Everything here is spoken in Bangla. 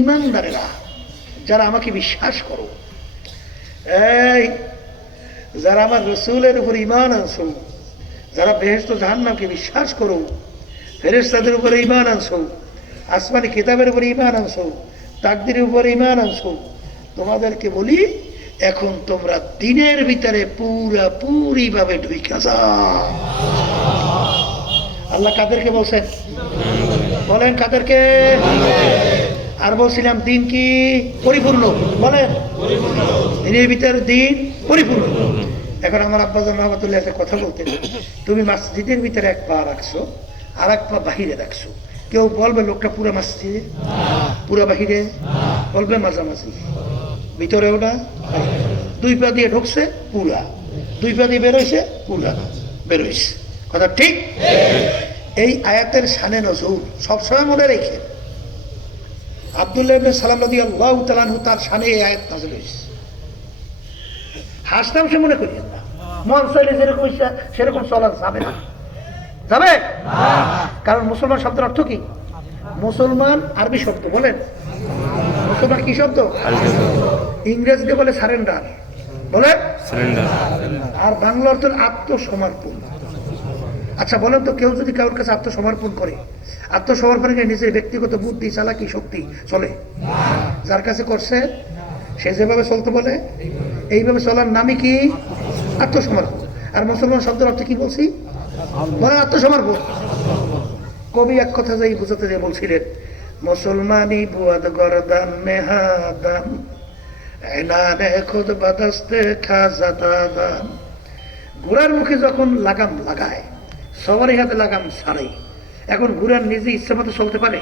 ইমানদারেরা যারা আমাকে বিশ্বাস করো, এই যারা আমার রসুলের উপর ঈমান আনছো, যারা বেহেশত জাহান্নামকে বিশ্বাস করো, ফেরেশতাদের উপরে ঈমান আনছো, আসমানি কিতাবের উপরে ঈমান আনছো, তাকদীরের উপরে ঈমান আনছো, তোমাদেরকে বলি এখন তোমরা দিনের ভিতরে পুরাপুরি ভাবে ঢুইকা যাও। আল্লাহ কাদেরকে বলছেন? বলেন কাদেরকে? আর বলছিলাম দিন কি পরিপূর্ণ, বলেন দিনের ভিতরে দিন পরিপূর্ণ। এখন আমার আব্বাজান রহমতুল্লাহ একটা কথা বলতেন, তুমি মসজিদের ভিতরে এক পা রাখছো আর এক পা বাহিরে রাখছো, কেউ বলবে লোকটা পুরো মসজিদে, পুরো বাহিরে, বলবে মাঝামাঝি, ভিতরেও না, দুই পা দিয়ে ঢুকছে পুরা, দুই পা দিয়ে বেরোইছে পুরা বেরোইছে। কথা ঠিক? এই আয়াতের শানে নজুল সবসময় মনে রেখে, আব্দুল্লাহ ইবনে সালাম রাদিয়াল্লাহু তাআলা আনহু তার শানে এই আয়াত নাযিল হয়েছে। হাসতাম সে মনে করি না, মন চাইলে যেরকম ইচ্ছা সেরকম চলা যাবে না, যাবে? কারণ মুসলমান শব্দের অর্থ কি? মুসলমান আরবি শব্দ, বলেন মুসলমান কি শব্দ? ইংরেজিতে বলে সারেন্ডার, বলে আর বাংলা অর্থ আত্মসমর্পণ। আচ্ছা বলেন তো, কেউ যদি কারোর কাছে আত্মসমর্পণ করে, আত্মসমর্পণে নিজের ব্যক্তিগত বুদ্ধি চালাকি শক্তি চলে? যার কাছে করছে সে যেভাবে চলতে বলে এইভাবে চলার নামই কি? আত্মসমর্পণ। আর মুসলমান শব্দের অর্থ কি বলছি? বলেন আত্মসমর্পণ। কবি এক কথা যাই বুঝাতে যে বলছিলেন, মুসলমানি বুয়াদ গরদান নেহাদান এনানে খুদ বাদাস্তে খাজাদান। ঘোড়ার মুখে যখন লাগাম লাগায়, সবারই হাতে লাগাম ছাড়াই। এখন ঘোড়ার নিজে ইচ্ছা মতো চলতে পারে?